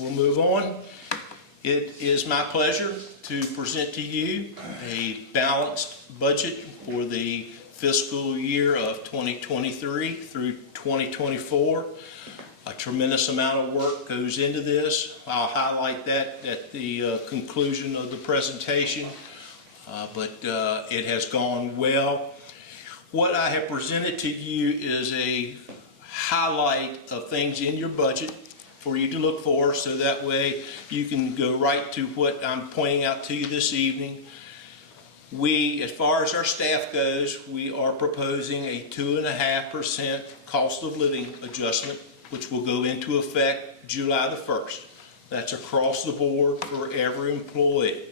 We'll move on. It is my pleasure to present to you a balanced budget for the fiscal year of 2023 through 2024. A tremendous amount of work goes into this. I'll highlight that at the conclusion of the presentation, but it has gone well. What I have presented to you is a highlight of things in your budget for you to look for, so that way you can go right to what I'm pointing out to you this evening. We, as far as our staff goes, we are proposing a 2.5% cost of living adjustment, which will go into effect July the 1st. That's across the board for every employee.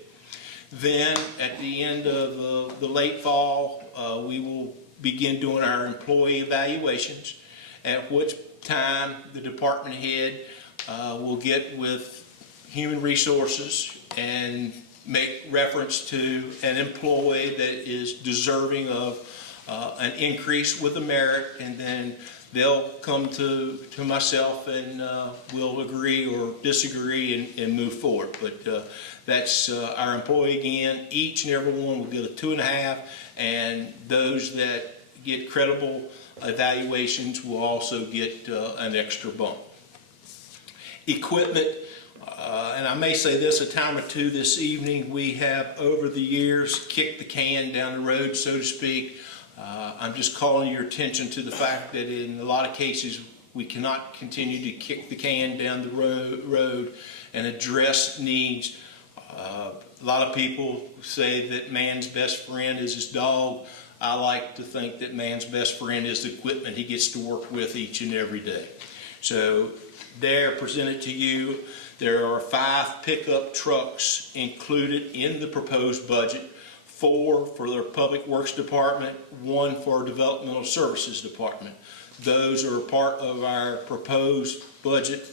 Then at the end of the late fall, we will begin doing our employee evaluations, at which time the department head will get with human resources and make reference to an employee that is deserving of an increase with a merit, and then they'll come to myself and we'll agree or disagree and move forward. But that's our employee again. Each and every one will get a 2.5, and those that get credible evaluations will also get an extra bump. Equipment, and I may say this a time or two this evening, we have over the years kicked the can down the road, so to speak. I'm just calling your attention to the fact that in a lot of cases we cannot continue to kick the can down the road and address needs. A lot of people say that man's best friend is his dog. I like to think that man's best friend is the equipment he gets to work with each and every day. So there, presented to you, there are 5 pickup trucks included in the proposed budget, 4 for their Public Works Department, 1 for our Developmental Services Department. Those are part of our proposed budget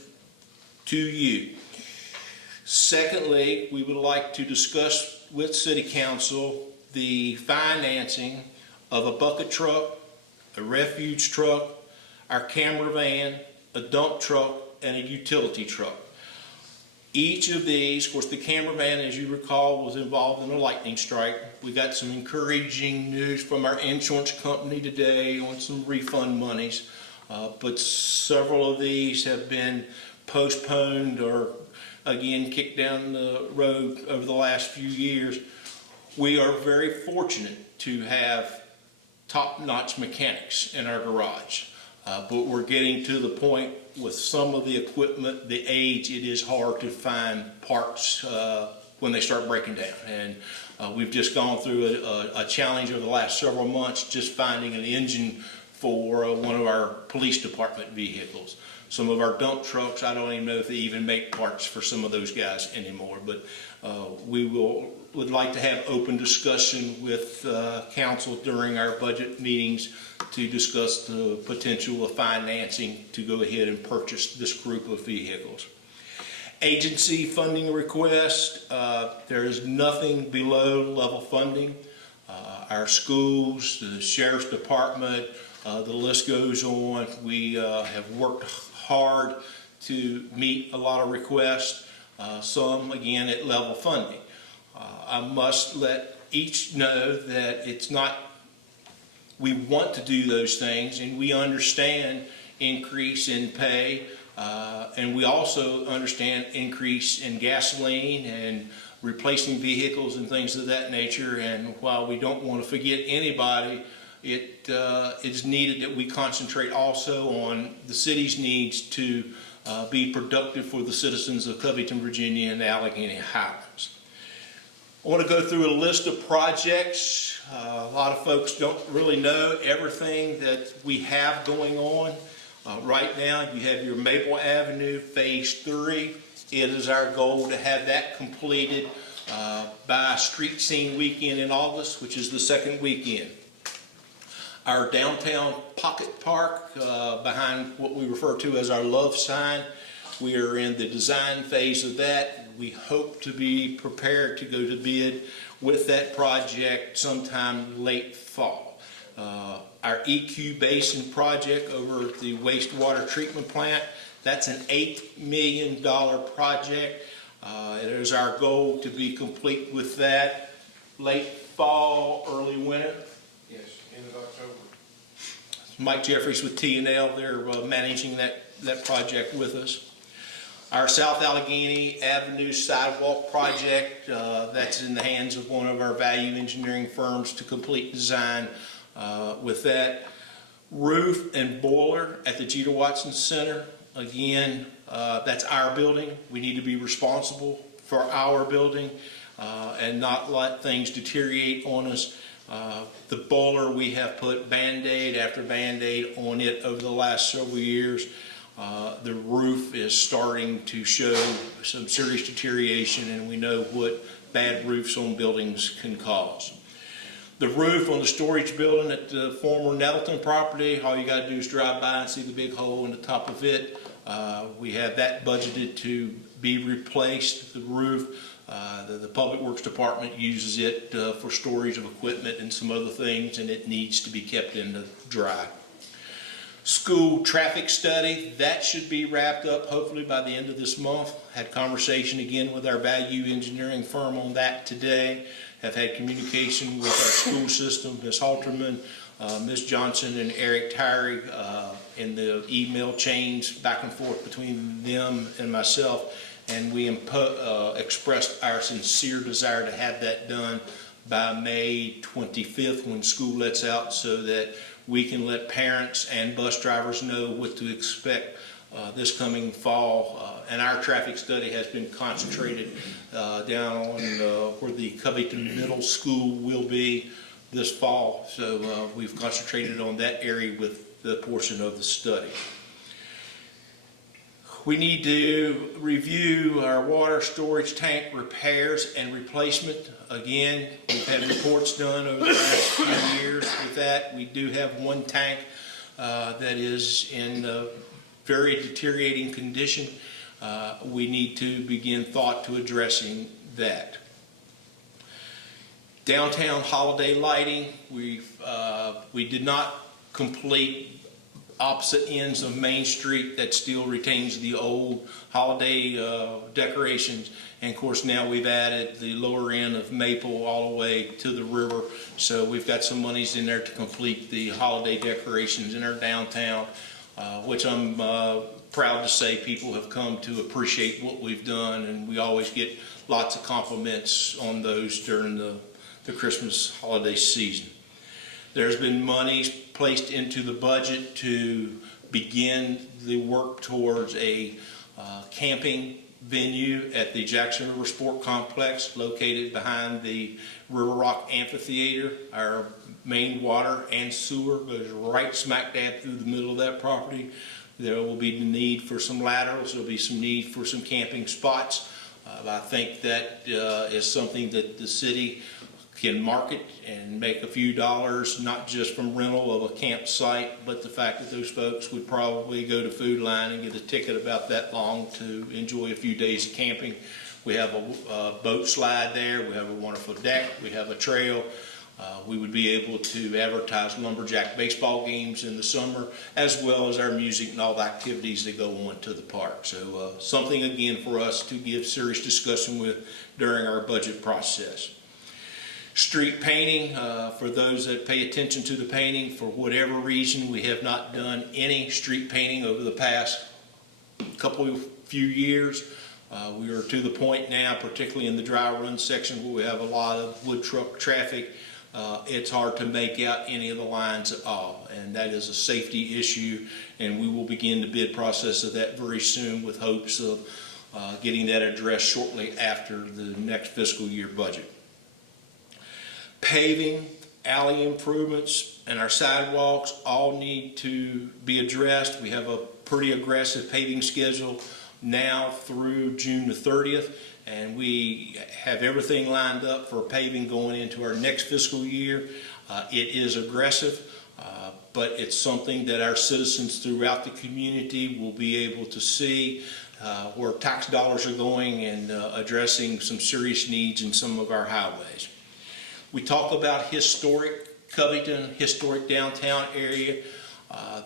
to you. Secondly, we would like to discuss with City Council the financing of a bucket truck, a refuge truck, our camera van, a dump truck, and a utility truck. Each of these, of course, the camera van, as you recall, was involved in a lightning strike. We got some encouraging news from our insurance company today on some refund monies, but several of these have been postponed or again kicked down the road over the last few years. We are very fortunate to have top-notch mechanics in our garage, but we're getting to the point with some of the equipment, the age, it is hard to find parts when they start breaking down. And we've just gone through a challenge over the last several months just finding an engine for one of our police department vehicles. Some of our dump trucks, I don't even know if they even make parts for some of those guys anymore, but we would like to have open discussion with council during our budget meetings to discuss the potential of financing to go ahead and purchase this group of vehicles. Agency funding request, there is nothing below level funding. Our schools, the Sheriff's Department, the list goes on. We have worked hard to meet a lot of requests, some again at level funding. I must let each know that it's not, we want to do those things and we understand increase in pay, and we also understand increase in gasoline and replacing vehicles and things of that nature. And while we don't want to forget anybody, it is needed that we concentrate also on the city's needs to be productive for the citizens of Covington, Virginia and the Allegheny Highlands. I want to go through a list of projects. A lot of folks don't really know everything that we have going on. Right now you have your Maple Avenue Phase 3. It is our goal to have that completed by Street Scene Weekend in August, which is the second weekend. Our downtown pocket park behind what we refer to as our love sign, we are in the design phase of that. We hope to be prepared to go to bid with that project sometime late fall. Our EQ Basin project over at the wastewater treatment plant, That's an $8 million project. It is our goal to be complete with that late fall, early winter. Yes, end of October. Mike Jeffries with T&L, they're managing that project with us. Our South Allegheny Avenue sidewalk project, that's in the hands of one of our value engineering firms to complete design with that. Roof and boiler at the Jeter Watson Center. Again, that's our building. We need to be responsible for our building and not let things deteriorate on us. The boiler, we have put Band-Aid after Band-Aid on it over the last several years. The roof is starting to show some serious deterioration, and we know what bad roofs on buildings can cause. The roof on the storage building at the former Nettleton property, all you got to do is drive by and see the big hole in the top of it. We have that budgeted to be replaced, the roof. The Public Works Department uses it for storage of equipment and some other things, and it needs to be kept in the dry. School traffic study, that should be wrapped up hopefully by the end of this month. Had conversation again with our value engineering firm on that today. Have had communication with our school system, Ms. Halterman, Ms. Johnson, and Eric Tyree in the email chains back and forth between them and myself. And we expressed our sincere desire to have that done by May 25th when school lets out, so that we can let parents and bus drivers know what to expect this coming fall. And our traffic study has been concentrated down on where the Covington Middle School will be this fall. So we've concentrated on that area with the portion of the study. We need to review our water storage tank repairs and replacement. Again, we've had reports done over the last few years with that. We do have one tank that is in very deteriorating condition. We need to begin thought to addressing that. Downtown holiday lighting, we did not complete opposite ends of Main Street that still retains the old holiday decorations. And of course now we've added the lower end of Maple all the way to the river. So we've got some monies in there to complete the holiday decorations in our downtown, which I'm proud to say people have come to appreciate what we've done, and we always get lots of compliments on those during the Christmas holiday season. There's been monies placed into the budget to begin the work towards a camping venue at the Jackson River Sport Complex located behind the River Rock Amphitheater. Our main water and sewer goes right smack dab through the middle of that property. There will be the need for some laterals. There will be some need for some camping spots. I think that is something that the city can market and make a few dollars, not just from rental of a campsite, but the fact that those folks would probably go to Food Line and get a ticket about that long to enjoy a few days of camping. We have a boat slide there. We have a wonderful deck. We have a trail. We would be able to advertise lumberjack baseball games in the summer, as well as our music and all the activities that go on to the park. So something again for us to give serious discussion with during our budget process. Street painting, for those that pay attention to the painting, for whatever reason we have not done any street painting over the past few years. We are to the point now, particularly in the dry run section where we have a lot of wood truck traffic, it's hard to make out any of the lines at all, and that is a safety issue, and we will begin the bid process of that very soon with hopes of getting that addressed shortly after the next fiscal year budget. Paving, alley improvements, and our sidewalks all need to be addressed. We have a pretty aggressive paving schedule now through June the 30th, and we have everything lined up for paving going into our next fiscal year. It is aggressive, but it's something that our citizens throughout the community will be able to see where tax dollars are going and addressing some serious needs in some of our highways. We talk about historic Covington, historic downtown area.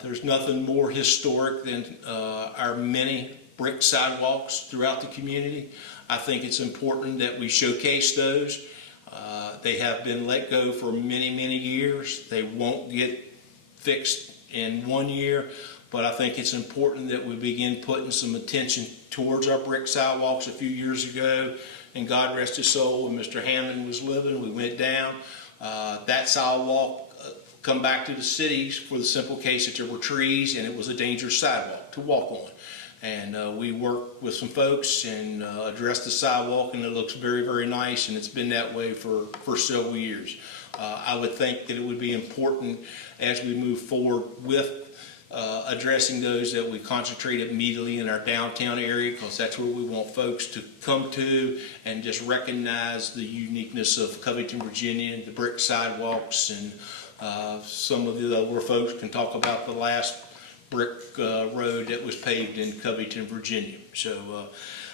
There's nothing more historic than our many brick sidewalks throughout the community. I think it's important that we showcase those. They have been let go for many, many years. They won't get fixed in 1 year, but I think it's important that we begin putting some attention towards our brick sidewalks. A few years ago, and God rest his soul, when Mr. Hammond was living, we went down. That sidewalk come back to the cities for the simple case that there were trees and it was a dangerous sidewalk to walk on. And we worked with some folks and addressed the sidewalk, and it looks very, very nice, and it's been that way for several years. I would think that it would be important as we move forward with addressing those that we concentrate immediately in our downtown area, because that's where we want folks to come to and just recognize the uniqueness of Covington, Virginia, the brick sidewalks, and some of the other folks can talk about the last brick road that was paved in Covington, Virginia. So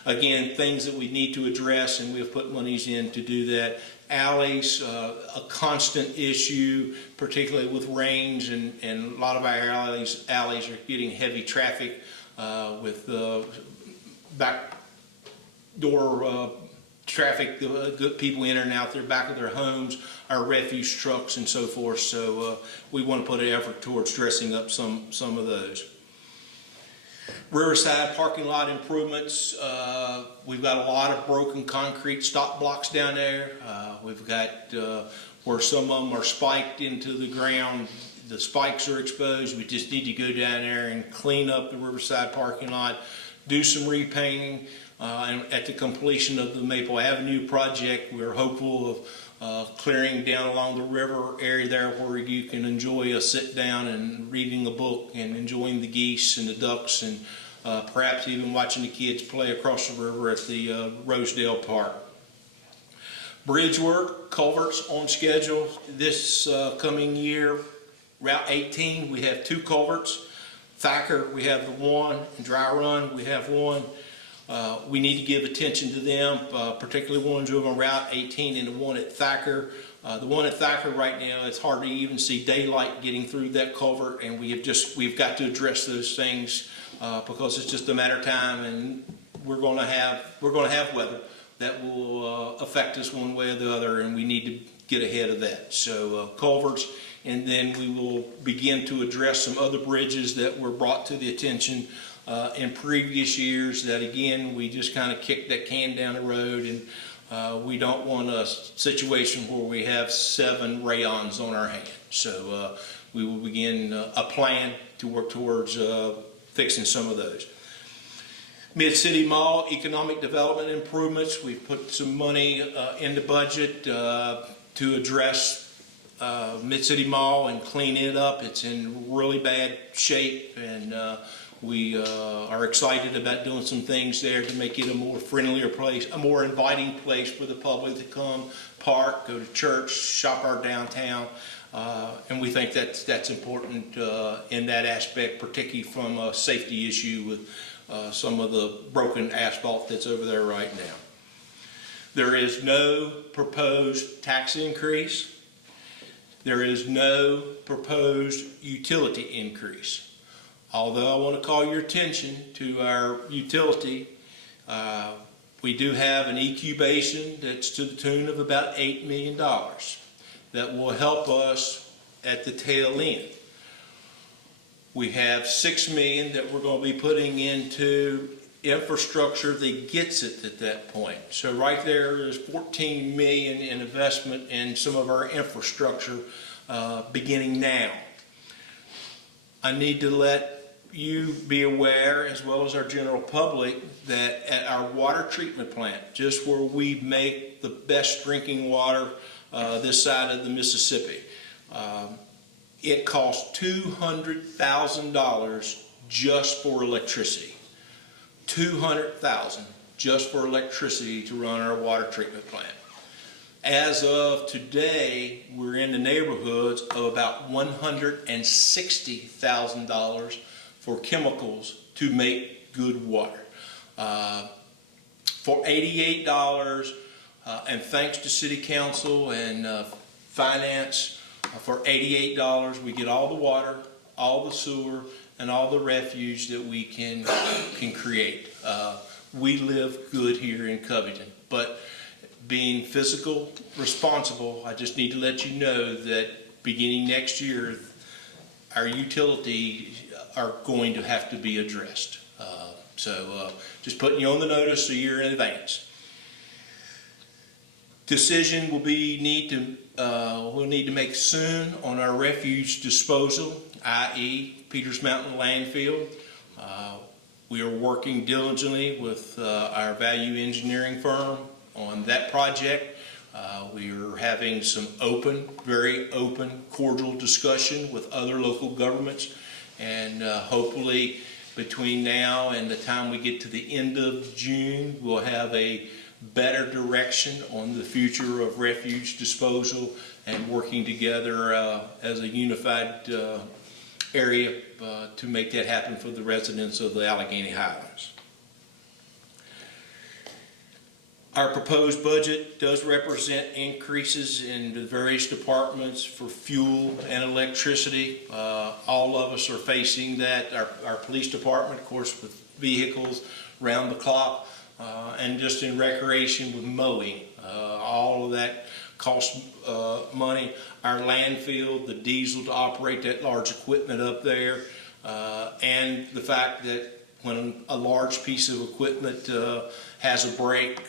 again, things that we need to address, and we've put monies in to do that. Alleys, a constant issue, particularly with rains, and a lot of our alleys are getting heavy traffic with back door traffic, good people in and out their back of their homes, our refuse trucks and so forth. So we want to put an effort towards dressing up some of those. Riverside parking lot improvements. We've got a lot of broken concrete stop blocks down there. We've got where some of them are spiked into the ground. The spikes are exposed. We just need to go down there and clean up the Riverside parking lot, do some repainting. And at the completion of the Maple Avenue project, we're hopeful of clearing down along the river area there where you can enjoy a sit down and reading a book and enjoying the geese and the ducks, and perhaps even watching the kids play across the river at the Rosedale Park. Bridge work, culverts on schedule this coming year. Route 18, we have 2 culverts. Thacker, we have the one. Dry Run, we have one. We need to give attention to them, particularly ones over on Route 18 and the one at Thacker. The one at Thacker right now, it's hard to even see daylight getting through that culvert, and we've got to address those things because it's just a matter of time, and we're going to have weather that will affect us one way or the other, and we need to get ahead of that. So culverts, and then we will begin to address some other bridges that were brought to the attention in previous years that, again, we just kind of kicked that can down the road, and we don't want a situation where we have 7 rayons on our hand. So we will begin a plan to work towards fixing some of those. Mid-City Mall economic development improvements. We've put some money in the budget to address Mid-City Mall and clean it up. It's in really bad shape, and we are excited about doing some things there to make it a more friendlier place, a more inviting place for the public to come, park, go to church, shop our downtown. And we think that's important in that aspect, particularly from a safety issue with some of the broken asphalt that's over there right now. There is no proposed tax increase. There is no proposed utility increase. Although I want to call your attention to our utility, we do have an EQ basin that's to the tune of about $8 million that will help us at the tail end. We have $6 million that we're going to be putting into infrastructure that gets it at that point. So right there is $14 million in investment in some of our infrastructure beginning now. I need to let you be aware, as well as our general public, that at our water treatment plant, just where we make the best drinking water this side of the Mississippi, it costs $200,000 just for electricity. $200,000 just for electricity to run our water treatment plant. As of today, we're in the neighborhoods of about $160,000 for chemicals to make good water. For $88, and thanks to City Council and Finance, for $88 we get all the water, all the sewer and all the refuge that we can create. We live good here in Covington, but being fiscal responsible, I just need to let you know that beginning next year, our utilities are going to have to be addressed. So just putting you on the notice a year in advance. Decision will be we'll need to make soon on our refuge disposal, i.e. Peters Mountain landfill. We are working diligently with our value engineering firm on that project. We are having some very open, cordial discussion with other local governments, and hopefully between now and the time we get to the end of June, we'll have a better direction on the future of refuge disposal and working together as a unified area to make that happen for the residents of the Allegheny Highlands. Our proposed budget does represent increases in the various departments for fuel and electricity. All of us are facing that. Our police department, of course, with vehicles round the clock, and just in recreation with mowing. All of that costs money. Our landfill, the diesel to operate that large equipment up there, and the fact that when a large piece of equipment has a break,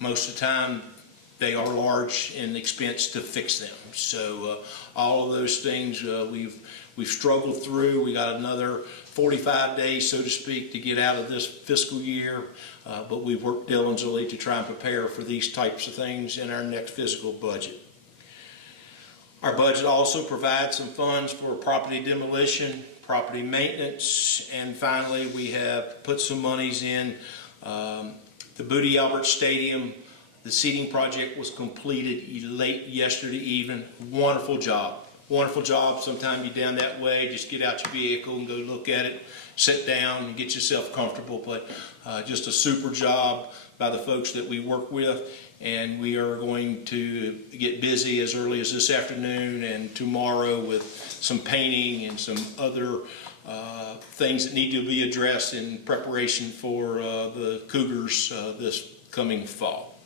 most of the time they are large in expense to fix them. So all of those things we've struggled through. We got another 45 days, so to speak, to get out of this fiscal year, but we've worked diligently to try and prepare for these types of things in our next fiscal budget. Our budget also provides some funds for property demolition, property maintenance, and finally we have put some monies in the Booty Albert Stadium. The seating project was completed late yesterday evening. Wonderful job. Wonderful job. Sometime you're down that way, just get out your vehicle and go look at it, sit down and get yourself comfortable. But just a super job by the folks that we work with. And we are going to get busy as early as this afternoon and tomorrow with some painting and some other things that need to be addressed in preparation for the Cougars this coming fall.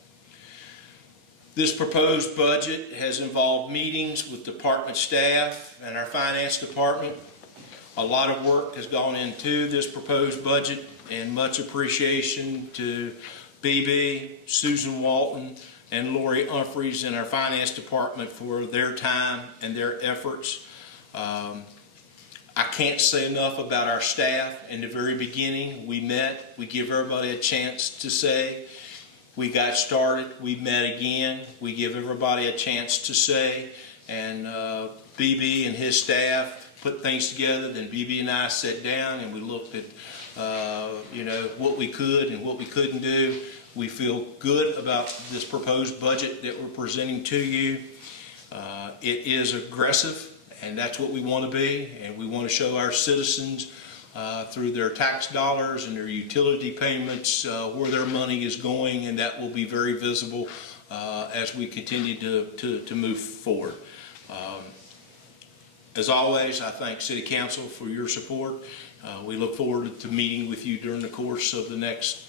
This proposed budget has involved meetings with department staff and our finance department. A lot of work has gone into this proposed budget, and much appreciation to BB, Susan Walton, and Lori Humphreys in our finance department for their time and their efforts. I can't say enough about our staff. In the very beginning, we met. We give everybody a chance to say. We got started. We met again. We give everybody a chance to say. And BB and his staff put things together. Then BB and I sat down and we looked at what we could and what we couldn't do. We feel good about this proposed budget that we're presenting to you. It is aggressive, and that's what we want to be, and we want to show our citizens through their tax dollars and their utility payments where their money is going, and that will be very visible as we continue to move forward. As always, I thank City Council for your support. We look forward to meeting with you during the course of the next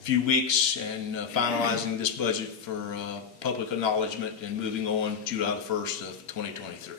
few weeks and finalizing this budget for public acknowledgement and moving on July the 1st of 2023.